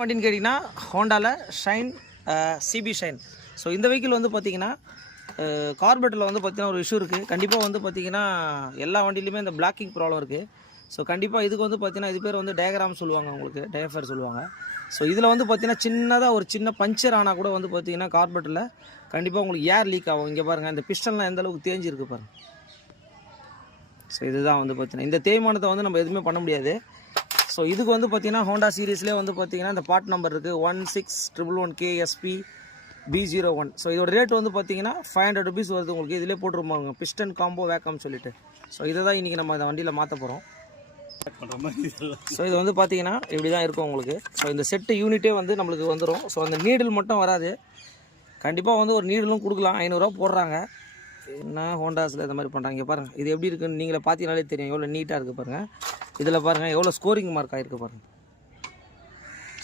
வண்டின்னு கேட்டிங்கன்னா ஹோண்டாவில் shine CP shine. So இந்த vehicle வந்து பார்த்திங்கன்னா கார்பரேட்டரில் வந்து பார்த்திங்கன்னா ஒரு இஷ்யூ இருக்குது. கண்டிப்பாக வந்து பார்த்திங்கன்னா எல்லா வண்டியிலுமே இந்த பிளாக்கிங் ப்ராப்ளம் இருக்குது. ஸோ கண்டிப்பாக இதுக்கு வந்து பார்த்திங்கன்னா இது பேர் வந்து டயக்ராம் சொல்லுவாங்க, உங்களுக்கு டயஃபர் சொல்லுவாங்க. ஸோ இதில் வந்து பார்த்திங்கன்னா சின்னதாக ஒரு சின்ன பஞ்சர் ஆனால் கூட வந்து பார்த்திங்கன்னா கார்பரேட்டரில் கண்டிப்பாக உங்களுக்கு ஏர் லீக் ஆகும். இங்கே பாருங்கள், இந்த பிஸ்டன்லாம் எந்த அளவுக்கு தேஞ்சிருக்கு பாருங்கள். ஸோ இதுதான் வந்து பார்த்திங்கன்னா இந்த தேய்மானத்தை வந்து நம்ம எதுவுமே பண்ண முடியாது. ஸோ இதுக்கு வந்து பார்த்திங்கன்னா ஹோண்டா சீரீஸ்லேயே வந்து பார்த்திங்கன்னா இந்த பார்ட் நம்பர் இருக்குது 16111KSP B01. ஸோ இதோட ரேட் வந்து பார்த்திங்கன்னா 500 rupees வருது உங்களுக்கு. இதிலே போட்டுருப்பாங்க பிஸ்டன் காம்போ வேக்கம் சொல்லிட்டு. ஸோ இதை தான் இன்றைக்கி நம்ம இந்த வண்டியில் மாற்ற போகிறோம். ஸோ இது வந்து பார்த்திங்கன்னா இப்படி தான் இருக்கும் உங்களுக்கு. ஸோ இந்த செட்டு யூனிட்டே வந்து நம்மளுக்கு வந்துடும். ஸோ அந்த நீடில் மட்டும் வராது. கண்டிப்பாக வந்து ஒரு நீடலும் கொடுக்கலாம், 500 ரூபா போடுறாங்க. என்ன ஹோண்டாஸில் இந்த மாதிரி பண்ணுறாங்க பாருங்கள். இது எப்படி இருக்குன்னு நீங்களே பார்த்தீங்கனாலே தெரியும், எவ்வளோ நீட்டாக இருக்குது பாருங்கள். இதில் பாருங்கள் எவ்வளோ ஸ்கோரிங் மார்க் ஆகிருக்கு பாருங்கள்.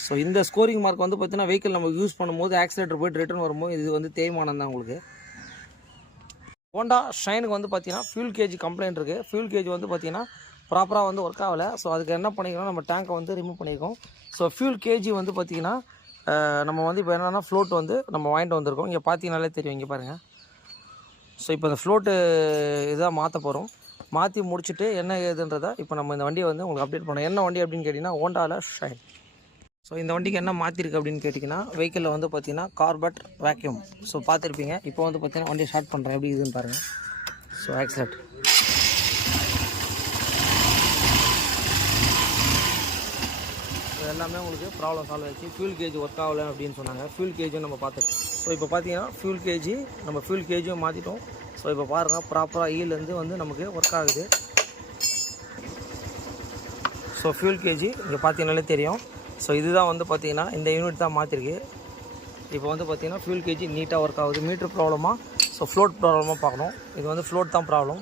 ஸோ இந்த ஸ்கோரிங் மார்க் வந்து பார்த்திங்கன்னா வெஹிக்கிள் நம்ம யூஸ் பண்ணும்போது ஆக்சிலேட்டர் போய்ட்டு ரிட்டர்ன் வரும்போது இது வந்து தேய்மானம் தான் உங்களுக்கு. ஹோண்டா ஷைனுக்கு வந்து பார்த்திங்கன்னா ஃபியூல் கேஜ் கம்ப்ளைண்ட் இருக்குது. ஃபியூல் கேஜ் வந்து பார்த்திங்கன்னா ப்ராப்பராக வந்து ஒர்க் ஆகலை. ஸோ அதுக்கு என்ன பண்ணிக்கிறோம், நம்ம டேங்கை வந்து ரிமூவ் பண்ணியிருக்கோம். ஸோ ஃபியூல் கேஜி வந்து பார்த்திங்கன்னா நம்ம வந்து இப்போ என்னென்னா ஃப்ளோட் வந்து நம்ம வாங்கிட்டு வந்திருக்கோம். இங்கே பார்த்தீங்கனாலே தெரியும், இங்கே பாருங்கள். ஸோ இப்போ இந்த ஃப்ளோட்டு இதாக மாற்ற போகிறோம். மாற்றி முடிச்சுட்டு என்ன ஏதுன்றதை இப்போ நம்ம இந்த வண்டியை வந்து உங்களுக்கு அப்டேட் பண்ணோம். என்ன வண்டி அப்படின்னு கேட்டிங்கன்னா ஹோண்டாவில் ஷைன். ஸோ இந்த வண்டிக்கு என்ன மாற்றிருக்கு அப்படின்னு கேட்டிங்கன்னா வெஹிக்கிளில் வந்து பார்த்திங்கன்னா கார்பெட் வேக்யூம். ஸோ பார்த்துருப்பீங்க. இப்போ வந்து பார்த்திங்கன்னா வண்டியை ஸ்டார்ட் பண்ணுறேன், எப்படி இதுன்னு பாருங்கள். ஸோ ஆக்சிலேட் எல்லாமே உங்களுக்கு ப்ராப்ளம் சால்வ் ஆகிடுச்சு. ஃபியூல் கேஜ் ஒர்க் ஆகலை அப்படின்னு சொன்னாங்க. ஃபியூல் கேஜும் நம்ம பார்த்துட்டோம். ஸோ இப்போ பார்த்தீங்கன்னா ஃபியூல் கேஜும் மாற்றிட்டோம். ஸோ இப்போ பாருங்கள் ப்ராப்பராக ஈலேருந்து வந்து நமக்கு ஒர்க் ஆகுது. ஸோ ஃபியூல் கேஜி இங்கே பார்த்தீங்கனாலே தெரியும். ஸோ இதுதான் வந்து பார்த்திங்கன்னா இந்த யூனிட் தான் மாற்றிருக்கு. இப்போ வந்து பார்த்திங்கன்னா ஃபியூல் கேஜி நீட்டாக ஒர்க் ஆகுது. மீட்ரு ப்ராப்ளமாக ஸோ ஃப்ளோட் ப்ராப்ளமாக பார்க்கணும். இது வந்து ஃப்ளோட் தான் ப்ராப்ளம்.